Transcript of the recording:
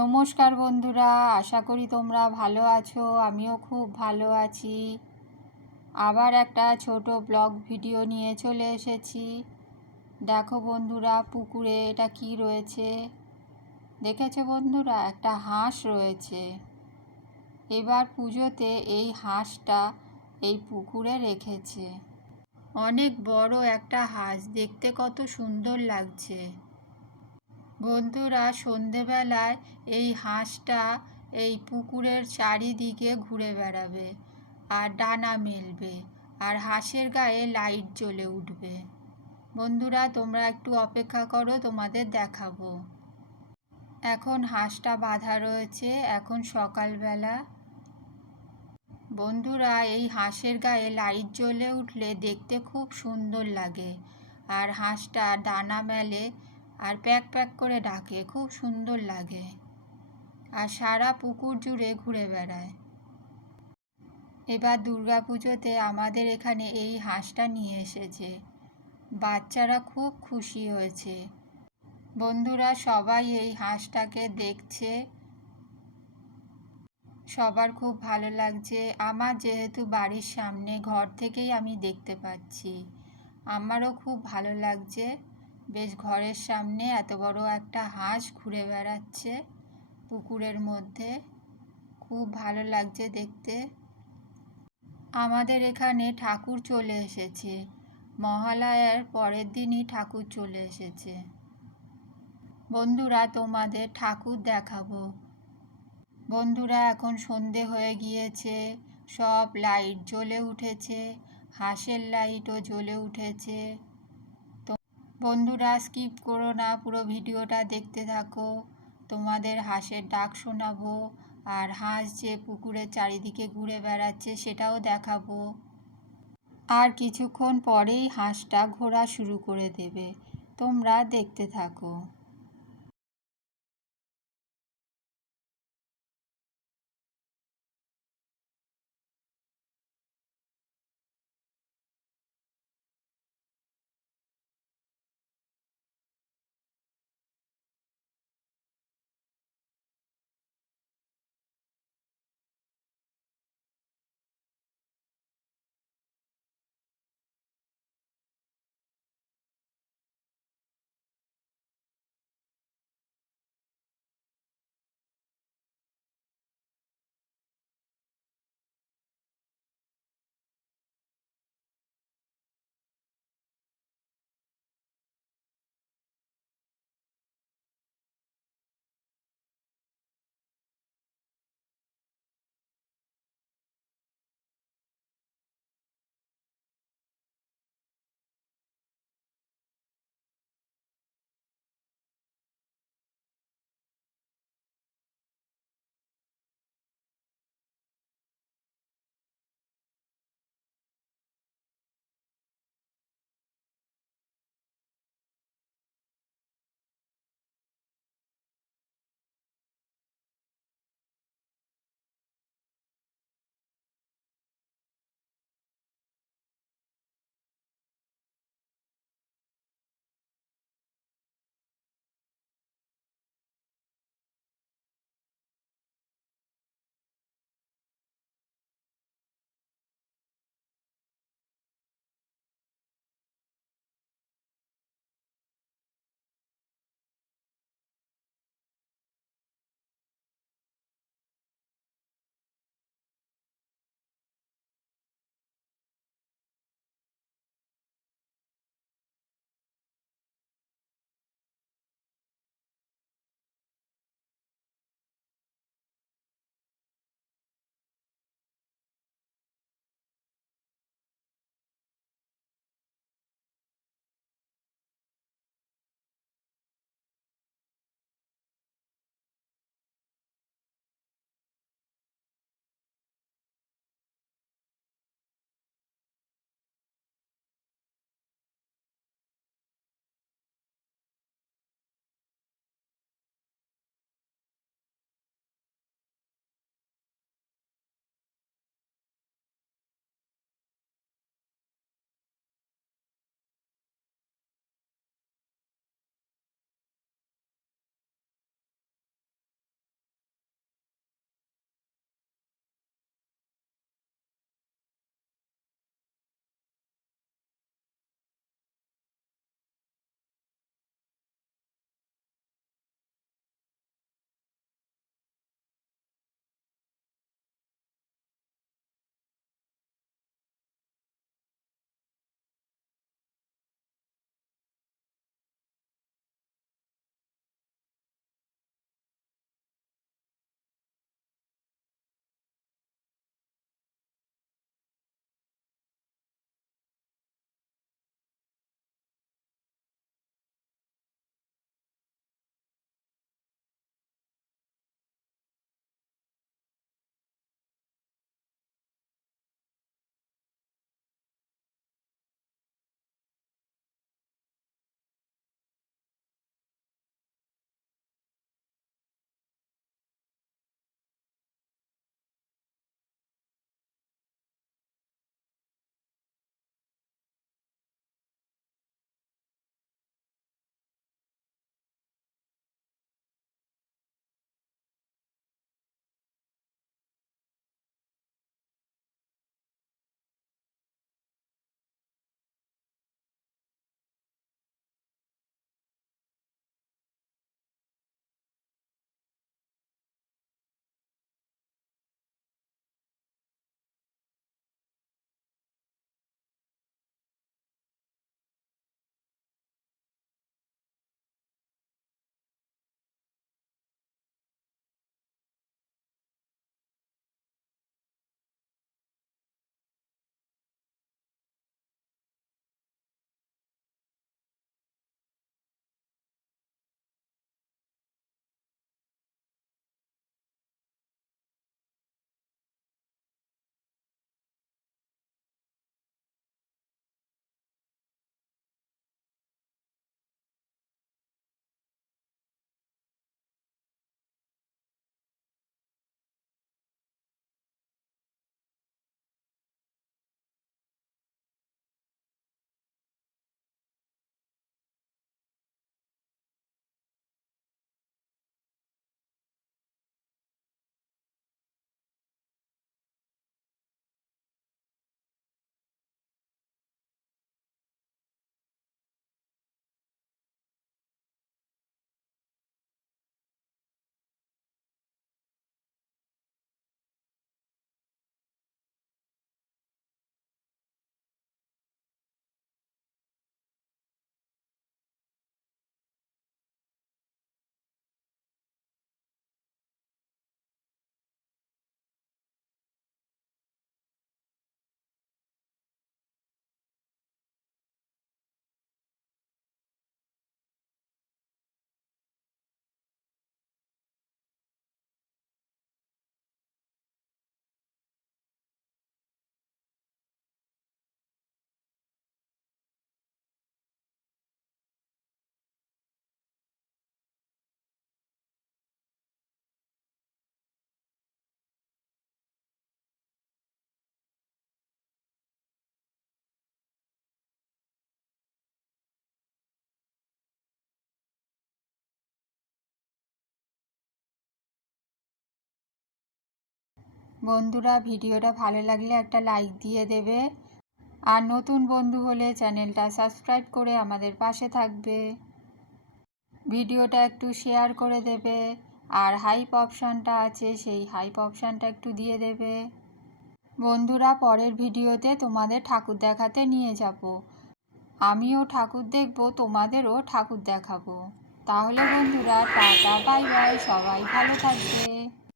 নমস্কার বন্ধুরা, আশা করি তোমরা ভালো আছো, আমিও খুব ভালো আছি। আবার একটা ছোট ব্লগ ভিডিও নিয়ে চলে এসেছি। দেখো বন্ধুরা, পুকুরে এটা কি রয়েছে? দেখেছ বন্ধুরা, একটা হাঁস রয়েছে। এবার পুজোতে এই হাঁসটা এই পুকুরে রেখেছে। অনেক বড় একটা হাঁস, দেখতে কত সুন্দর লাগছে। বন্ধুরা, সন্ধেবেলায় এই হাঁসটা এই পুকুরের চারিদিকে ঘুরে বেড়াবে আর ডানা মেলবে আর হাঁসের গায়ে লাইট জ্বলে উঠবে। বন্ধুরা, তোমরা একটু অপেক্ষা করো, তোমাদের দেখাবো। এখন হাঁসটা বাঁধা রয়েছে, এখন সকালবেলা। বন্ধুরা, এই হাঁসের গায়ে লাইট জ্বলে উঠলে দেখতে খুব সুন্দর লাগে আর হাঁসটা ডানা মেলে আর প্যাক প্যাক করে ডাকে, খুব সুন্দর লাগে। আর সারা পুকুর জুড়ে ঘুরে বেড়ায়। এবার পুজোতে আমাদের এখানে এই হাঁসটা নিয়ে এসেছে। বাচ্চারা খুব খুশি হয়েছে। বন্ধুরা সবাই এই হাঁসটাকে দেখছে। সবার খুব ভালো লাগছে। আমার যেহেতু বাড়ির সামনে, ঘর থেকেই আমি দেখতে পাচ্ছি। আমারও খুব ভালো লাগছে। বেশ ঘরের সামনে এত বড় একটা হাঁস ঘুরে বেড়াচ্ছে পুকুরের মধ্যে। খুব ভালো লাগছে দেখতে। আমাদের এখানে ঠাকুর চলে এসেছে। মহালয়ার পরের দিনই ঠাকুর চলে এসেছে। বন্ধুরা, তোমাদের ঠাকুর দেখাবো। বন্ধুরা, এখন সন্ধে হয়ে গিয়েছে। সব লাইট জ্বলে উঠেছে। হাঁসের লাইটও জ্বলে উঠেছে। বন্ধুরা স্কিপ করো না, পুরো ভিডিওটা দেখতে থাকো। তোমাদের হাঁসের ডাক শোনাবো আর হাঁস যে পুকুরের চারিদিকে ঘুরে বেড়াচ্ছে সেটাও দেখাবো। আর কিছুক্ষণ পরেই হাঁসটা ঘোরা শুরু করে দেবে। তোমরা দেখতে থাকো। বন্ধুরা, ভিডিওটা ভালো লাগলে একটা লাইক দিয়ে দেবে। আর নতুন বন্ধু হলে চ্যানেলটা সাবস্ক্রাইব করে আমাদের পাশে থাকবে। ভিডিওটা একটু শেয়ার করে দেবে। আর হাইপ অপশানটা আছে, সেই হাইপ অপশানটা একটু দিয়ে দেবে। বন্ধুরা, পরের ভিডিওতে তোমাদের ঠাকুর দেখাতে নিয়ে যাব। আমিও ঠাকুর দেখব, তোমাদেরও ঠাকুর দেখাবো। তাহলে বন্ধুরা, টাটা বাই বাই সবাই ভালো থাকবে।